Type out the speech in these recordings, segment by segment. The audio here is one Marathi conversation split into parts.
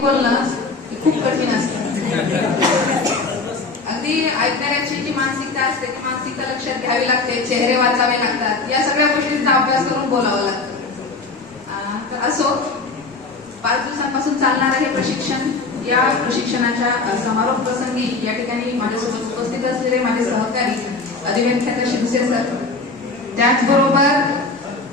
बोलणं खूप कठीण असतं. अगदी ऐकणाऱ्याची जी मानसिकता असते ती मानसिकता लक्षात घ्यावी लागते चेहरे वाचावे लागतात. या सगळ्या गोष्टींचा अभ्यास करून बोलावं लागतं. तर असो पाच दिवसांपासून चालणार हे प्रशिक्षण. या प्रशिक्षणाच्या समारोप प्रसंगी या ठिकाणी माझ्यासोबत उपस्थित असलेले माझे सहकारी अधिव्याख्याता शिवसे सर. त्याचबरोबर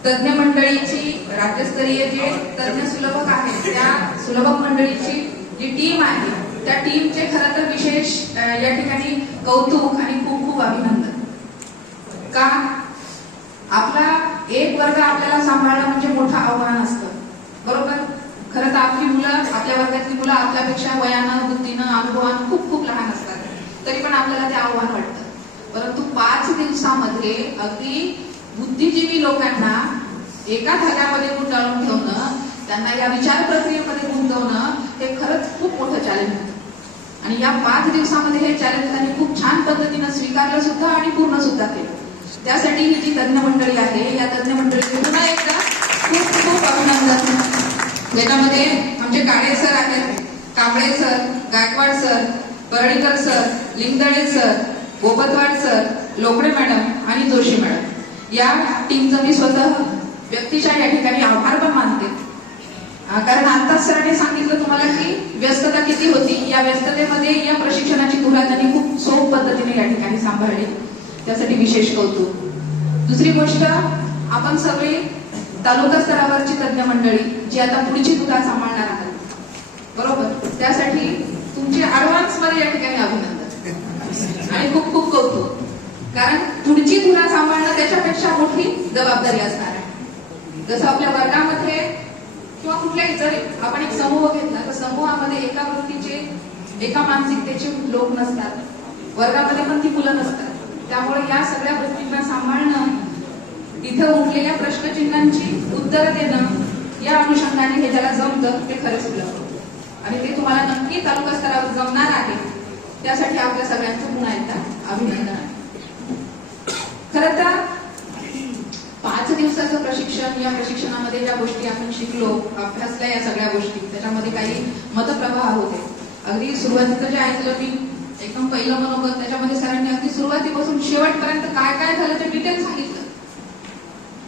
तज्ञ मंडळीची राज्यस्तरीय जे तज्ज्ञ सुलभक आहेत त्या सुलभक मंडळीची जी टीम आहे त्या टीमचे खरं तर विशेष या ठिकाणी कौतुक आणि खूप खूप अभिनंदन. का? आपला एक वर्ग आपल्याला सांभाळणं म्हणजे मोठं आव्हान असतं. बरोबर? खरं तर आपली मुलं आपल्या वर्गातली मुलं आपल्यापेक्षा वयानं बुद्धीनं अनुभवानं खूप खूप लहान असतात. तरी पण आपल्याला ते आव्हान वाटतं. परंतु पाच दिवसामध्ये अगदी बुद्धिजीवी लोकांना एका धाग्यामध्ये गुंडाळून ठेवणं त्यांना या विचार प्रक्रियेमध्ये गुंतवणं हे खरंच खूप मोठं चॅलेंज होतं. आणि या पाच दिवसामध्ये हे चॅलेंज त्यांनी खूप छान पद्धतीनं स्वीकारलं सुद्धा आणि पूर्ण सुद्धा केलं. त्यासाठी ही जी तज्ञ मंडळी आहे या तज्ञ मंडळीचे पुन्हा एकदा खूप खूप अभिनंदन. ज्याच्यामध्ये आमचे काळे सर आहेत. Kamble sir Gaikwad sir Parlikar sir Lingdale sir Gopatwad sir Lokde madam आणि जोशी मॅडम. या टीमचं मी स्वतः व्यक्तीच्या या ठिकाणी आभार पण मानते. कारण आत्ताच सरांनी सांगितलं तुम्हाला की व्यस्तता किती होती. या व्यस्ततेमध्ये या प्रशिक्षणाची धुरा त्यांनी खूप सोप पद्धतीने या ठिकाणी सांभाळली. त्यासाठी विशेष कौतुक. दुसरी गोष्ट आपण सगळी तालुका स्तरावरची तज्ञ मंडळी जी आता पुढची धुरा सांभाळणार आहात. बरोबर? त्यासाठी तुमचे ऍडव्हान्समध्ये या ठिकाणी अभिनंदन. आणि खूप खूप कौतुक. कारण पुढची धुरा सांभाळणं त्याच्यापेक्षा मोठी जबाबदारी असणार आहे. जसं आपल्या वर्गामध्ये किंवा कुठल्याही जरी आपण एक समूह घेतला तर समूहामध्ये एका वृत्तीचे एका मानसिकतेचे लोक नसतात. वर्गामध्ये पण ती मुलं नसतात. त्यामुळे या सगळ्या वृत्तींना सांभाळणं इथं उठलेल्या प्रश्नचिन्हांची उत्तरं देणं या अनुषंगाने हे ज्याला जमतं ते खरंच सुलभ आणि ते तुम्हाला नक्की तालुका स्तरावर जमणार आहे त्यासाठी आपल्या सगळ्यांचं पुन्हा एकदा अभिनंदन. आहे खरं तर पाच दिवसाचं प्रशिक्षण या प्रशिक्षणामध्ये ज्या गोष्टी आपण शिकलो अभ्यासल्या या सगळ्या गोष्टी त्याच्यामध्ये काही मतप्रवाह होते. अगदी सुरुवातीचं जे ऐकलं मी एकदम पहिलं मनोगत त्याच्यामध्ये सरांनी अगदी सुरुवातीपासून शेवटपर्यंत काय काय झालं ते डिटेल सांगितलं.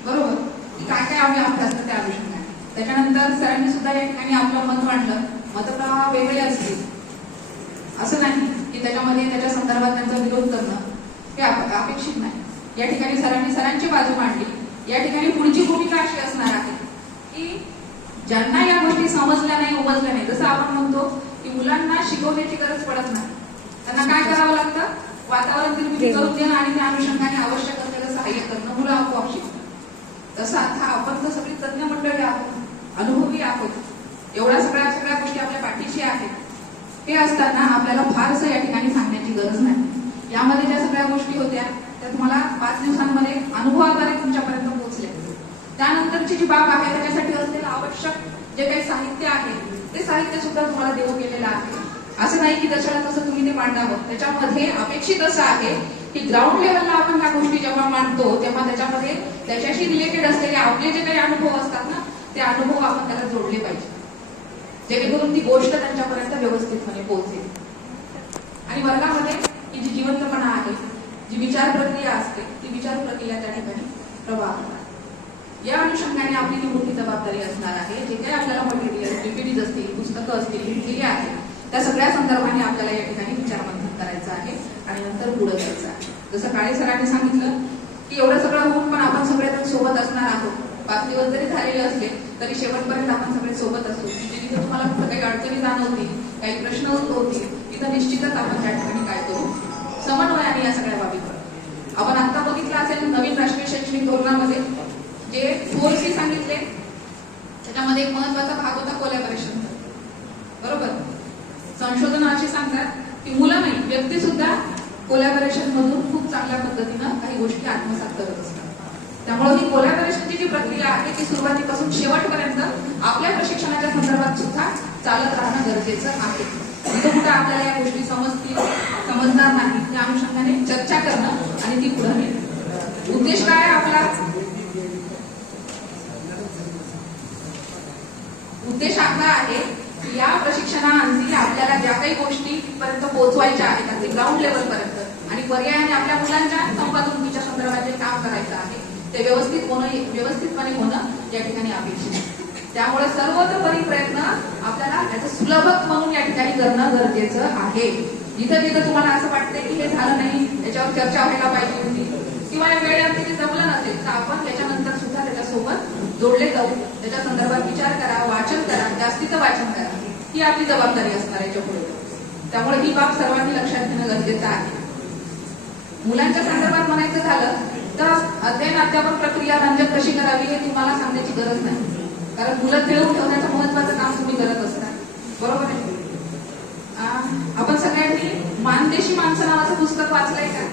बरोबर? की काय काय आम्ही अभ्यासलं त्या अनुषंगाने. त्याच्यानंतर सरांनी सुद्धा या ठिकाणी आपलं मत मांडलं. मतप्रवाह वेगळे असतील. असं नाही की त्याच्यामध्ये त्याच्या संदर्भात त्यांचा विरोध करणं हे अपेक्षित नाही. या ठिकाणी सरांनी सरांची बाजू मांडली. या ठिकाणी पुढची भूमिका अशी असणार आहे की ज्यांना या गोष्टी समजल्या नाही उमजल्या नाही जसं आपण म्हणतो की मुलांना शिकवण्याची गरज पडत नाही. त्यांना काय करावं लागतं? वातावरण निर्मिती करून देणं आणि त्या अनुषंगाने आवश्यक असलेलं सहाय्य करणं. मुलं आपोआप शिकतात. तसं आता आपण तर सगळी तज्ञ मंडळी आहोत अनुभवी आहोत. एवढ्या सगळ्या सगळ्या गोष्टी आपल्या पाठीशी आहेत. हे असताना आपल्याला फारसं या ठिकाणी सांगण्याची गरज नाही. यामध्ये ज्या सगळ्या गोष्टी होत्या त्या तुम्हाला पाच दिवसांमध्ये अनुभवाद्वारे तुमच्यापर्यंत त्यानंतरची जी बाब आहे त्याच्यासाठी असलेलं आवश्यक जे काही साहित्य आहे ते साहित्य सुद्धा तुम्हाला देऊ केलेलं आहे. असं नाही की त्याच्याला तसं तुम्ही ते मांडावं. त्याच्यामध्ये अपेक्षित असं आहे की ग्राउंड लेवलला आपण ह्या गोष्टी जेव्हा मांडतो तेव्हा त्याच्यामध्ये त्याच्याशी रिलेटेड असलेले आपले जे काही अनुभव असतात ना ते अनुभव आपण त्याला जोडले पाहिजे. जेणेकरून ती गोष्ट त्यांच्यापर्यंत व्यवस्थितपणे पोहोचेल. आणि वर्गामध्ये ही जी जिवंतपणा आहे जी विचार प्रक्रिया असते ती विचार प्रक्रिया त्या ठिकाणी प्रवाह या अनुषंगाने आपली निवडणी मोठी जबाबदारी असणार आहे जे काही आपल्याला मटेरियल पीपीडीज असतील पुस्तकं असतील लिहिलेली आहेत त्या सगळ्या संदर्भाने आपल्याला या ठिकाणी विचारमंथन करायचं आहे आणि नंतर पुढे जायचं आहे. जसं काळे सरांनी सांगितलं की एवढं सगळं होऊन पण आपण सगळेजण सोबत असणार आहोत. पाच दिवस जरी झालेले असले तरी शेवटपर्यंत आपण सगळे सोबत असतो. म्हणजे तिथे तुम्हाला फक्त काही अडचणी जाणवतील काही प्रश्न होतील तिथं निश्चितच आपण त्या ठिकाणी काय करू? समन्वयाने या सगळ्या बाबी आपण आता बघितलं असेल नवीन राष्ट्रीय शैक्षणिक धोरण जे फोर सी सांगितले त्याच्यामध्ये एक महत्त्वाचा भाग होता कोलॅबरेशन. बरोबर? संशोधन अशी सांगतात की मुलं नाही व्यक्ती सुद्धा कोलॅबरेशन मधून खूप चांगल्या पद्धतीनं काही गोष्टी आत्मसात करत असतात. त्यामुळे ही कोलॅबरेशनची जी प्रक्रिया आहे ती सुरुवातीपासून शेवटपर्यंत आपल्या प्रशिक्षणाच्या संदर्भात सुद्धा चालत राहणं गरजेचं आहे. म्हणजे कुठं आपल्याला या गोष्टी समजतील समजणार नाही त्या अनुषंगाने चर्चा करणं आणि ती पुढे नेणं. उद्देश काय आहे आपला? उद्देश आपला आहे की या प्रशिक्षणाअंती आपल्याला ज्या काही गोष्टी पर्यंत पोहोचवायच्या आहेत अगदी ग्राउंड लेवल पर्यंत आणि पर्यायाने आपल्या मुलांच्या संपादकीच्या संदर्भात जे काम करायचं आहे ते व्यवस्थित होणं व्यवस्थितपणे होणं या ठिकाणी अपेक्षित आहे. त्यामुळे सर्वतोपरी प्रयत्न आपल्याला त्याचं सुलभक म्हणून या ठिकाणी करणं गरजेचं आहे जिथं जिथं तुम्हाला असं वाटतंय की हे झालं नाही याच्यावर चर्चा व्हायला पाहिजे होती किंवा या वेळेवरती ते जमलं नसेल तर आपण त्याच्यानंतर सुद्धा त्याच्यासोबत जोडले जाऊ. त्याच्या संदर्भात विचार करा वाचन करा जास्तीचं वाचन करा. ही आपली जबाबदारी असणार याच्यापुढे त्यामुळे ही बाब सर्वांनी लक्षात घेणं गरजेचं आहे. मुलांच्या संदर्भात म्हणायचं झालं तर अध्ययन अध्यापन प्रक्रिया रंजक कशी करावी हे तुम्हाला सांगण्याची गरज नाही. कारण मुलं खेळून ठेवण्याचं महत्वाचं काम तुम्ही करत असता. बरोबर आहे? आपण सगळ्यांनी मानदेशी माणसं नावाचं पुस्तक वाचलंय का?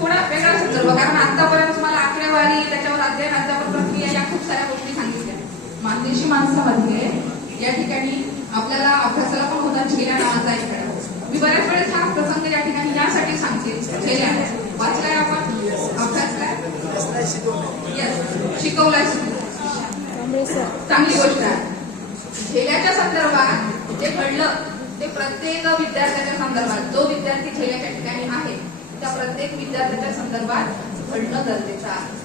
थोडा वेगळा संदर्भ कारण आतापर्यंत तुम्हाला आकडेवारी त्याच्यावर अध्ययन अध्यापन प्रक्रिया या खूप साऱ्या गोष्टी सांगितल्या. मानदेशी माणसामध्ये या ठिकाणी आपल्याला अभ्यासाला पण होता झेल्या नावाचा एक खेळ मी बऱ्याच वेळेस हा प्रसंग या ठिकाणी यासाठी सांगते. झेल्या. वाचलाय आपण? अभ्यासलाय? शिकवलाय चांगली गोष्ट आहे. झेल्याच्या संदर्भात जे घडलं ते प्रत्येक विद्यार्थ्याच्या संदर्भात. जो विद्यार्थी झेल्याच्या ठिकाणी आहे त्या प्रत्येक विद्यार्थ्याच्या संदर्भात घडणं गरजेचं आहे.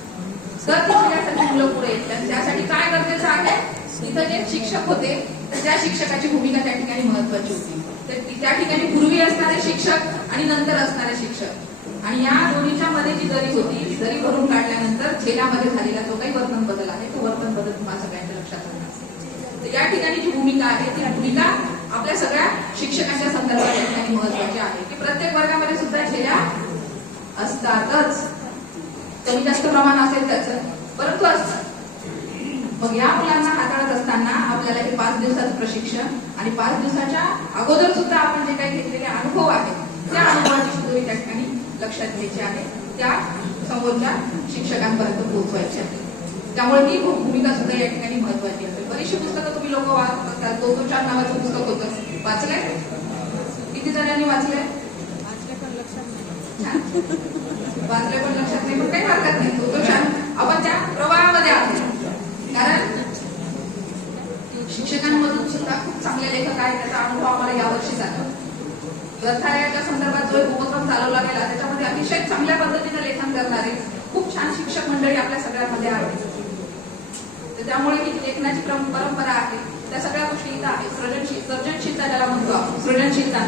तर ती मुलं पुढे येतात त्यासाठी काय गरजेचं आहे? तिथं जे शिक्षक होते तर त्या शिक्षकाची भूमिका त्या ठिकाणी महत्वाची होती. तर त्या ठिकाणी पूर्वी असणारे शिक्षक आणि नंतर असणारे शिक्षक. आणि या दोन्हीच्या मध्ये जी दरी होती ती दरी भरून काढल्यानंतर झेल्यामध्ये झालेला जो काही वर्तन बदल आहे तो वर्तन बदल तुम्हाला सगळ्यांच्या लक्षात राहणार. तर या ठिकाणी जी भूमिका आहे ती भूमिका आपल्या सगळ्या शिक्षकांच्या संदर्भात या ठिकाणी महत्वाची आहे. की प्रत्येक वर्गामध्ये सुद्धा झेल्या असतातच. कमी जास्त प्रमाण असेल त्याचं. परंतु असतात मग या मुलांना हाताळत असताना आपल्याला हे पाच दिवसाचं प्रशिक्षण आणि पाच दिवसाच्या अगोदर सुद्धा आपण जे काही घेतलेले अनुभव आहेत त्या अनुभवाची सुद्धा त्या ठिकाणी लक्षात घ्यायची आहे. त्या समोरच्या शिक्षकांपर्यंत पोहोचवायची आहे त्यामुळे ही भूमिका सुद्धा या ठिकाणी महत्वाची असेल बरीचशी पुस्तकं तुम्ही लोक वाचतात. असतात दोन चार नावाचं पुस्तक होतं. वाचलंय? किती जणांनी वाचलंय? छान. पण लक्षात नाही पण काही हरकत नाही. तो तो शांत आपण त्या प्रवाहामध्ये आहोत. कारण शिक्षकांमधून सुद्धा खूप चांगले लेखक आहेत त्याचा अनुभव आम्हाला यावर्षी झाला. ग्रंथालयाच्या संदर्भात जो एक उपक्रम चालवला गेला त्याच्यामध्ये अतिशय चांगल्या पद्धतीनं लेखन करणारे खूप छान शिक्षक मंडळी आपल्या सगळ्यांमध्ये आहेत. तर त्यामुळे ही लेखनाची परंपरा आहे. त्या सगळ्या गोष्टी इथं आहे सृजनशील सर्जनशीलता ज्याला म्हणतो आपण सृजनशीलता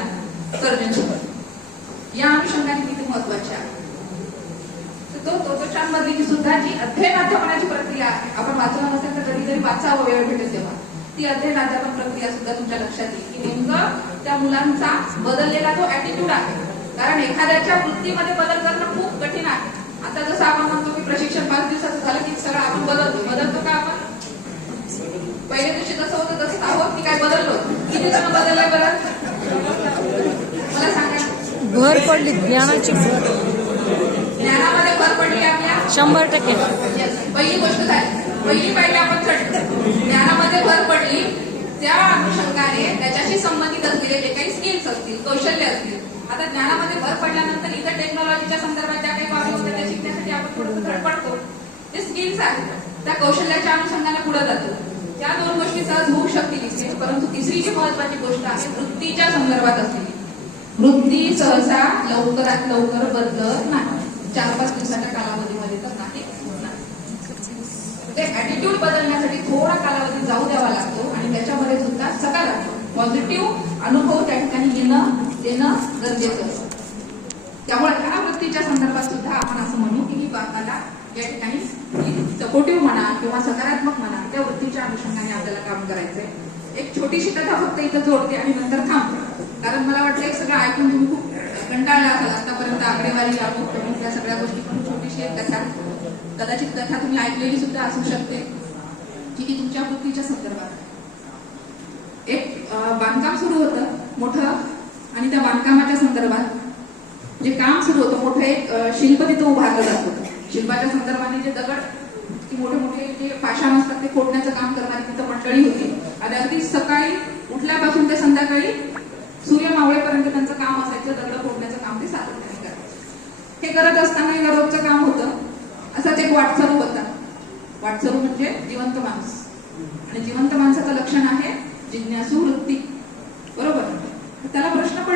सर्जनशील या अनुषंगाने महत्वाची आहे तर तो तोतोचान मधली सुद्धा जी अध्ययन अध्यापनाची प्रक्रिया आहे आपण वाचलं नसेल तर कधीतरी वाचावं वेळ भेटेल तेव्हा. ती अध्ययन अध्यापन प्रक्रिया सुद्धा तुमच्या लक्षात येईल. की नेमकं त्या मुलांचा बदललेला जो ऍटिट्यूड आहे कारण एखाद्याच्या वृत्तीमध्ये बदल करणं खूप कठीण आहे. आता जसं आपण म्हणतो की प्रशिक्षण पाच दिवसाचं झालं की सगळं आपण बदलतो. बदलतो का आपण? पहिल्या दिवशी जसं होतं तसंच आहोत की काय बदललो किती जण बदललंय बरं? भर पडली ज्ञानाची भर ज्ञानामध्ये भर पडली आपल्या? शंभर टक्के. पहिली गोष्ट झाली पहिली पायरी आपण ज्ञानामध्ये भर पडली त्या अनुषंगाने त्याच्याशी संबंधित असलेले जे काही स्किल्स असतील कौशल्य असतील आता ज्ञानामध्ये भर पडल्यानंतर इतर टेक्नॉलॉजीच्या संदर्भात ज्या काही बाबी होत्या त्या शिकण्यासाठी आपण थोडंसं धडपडतो ते स्किल्स आहेत त्या कौशल्याच्या अनुषंगाने पुढे जातो. त्या दोन गोष्टी सहज होऊ शकतील परंतु तिसरी जी महत्वाची गोष्ट आहे वृत्तीच्या संदर्भात असलेली. वृत्ती सहसा लवकरात लवकर बदलत नाही. चार पाच दिवसाच्या कालावधीमध्ये तर नाही. ते ऍटिट्यूड बदलण्यासाठी थोडा कालावधी जाऊ द्यावा लागतो आणि त्याच्यामध्ये सुद्धा सकारात्मक पॉझिटिव्ह अनुभव त्या ठिकाणी येणं देणं गरजेचं असतं. त्यामुळे ह्या वृत्तीच्या संदर्भात सुद्धा आपण असं म्हणू की ही बाबाला या ठिकाणी सपोर्टिव्ह म्हणा किंवा सकारात्मक म्हणा त्या वृत्तीच्या अनुषंगाने आपल्याला काम करायचंय. एक छोटीशी कथा फक्त इथं जोडते आणि नंतर थांबते. कारण मला वाटलं हे सगळं ऐकून तुम्ही खूप कंटाळला असाल. आतापर्यंत आकडेवारी अमुक तमुक त्या सगळ्या गोष्टी पण छोटीशी एक कथा कदाचित कथा तुम्ही ऐकलेली सुद्धा असू शकते की ती तुमच्या वृत्तीच्या संदर्भात एक बांधकाम सुरू होतं मोठं आणि त्या बांधकामाच्या संदर्भात जे काम सुरू होतं मोठं एक शिल्प तिथं उभारलं जात होतं. शिल्पाच्या संदर्भाने जे दगड मोठे मोठे जे पाषाण असतात ते फोडण्याचं काम करणारी तिथं मंडळी होती. आणि अगदी सकाळी उठल्यापासून ते संध्याकाळी सूर्य मावळेपर्यंत त्यांचं काम असायचं दगड फोडण्याचं काम ते सातत्याने करायचं. हे करत असताना रोजचं काम होतं. असाच एक वाटसरू होता. वाटसरू म्हणजे जिवंत माणूस. आणि जिवंत माणसाचं लक्षण आहे जिज्ञासू वृत्ती. बरोबर? त्याला प्रश्न पडला.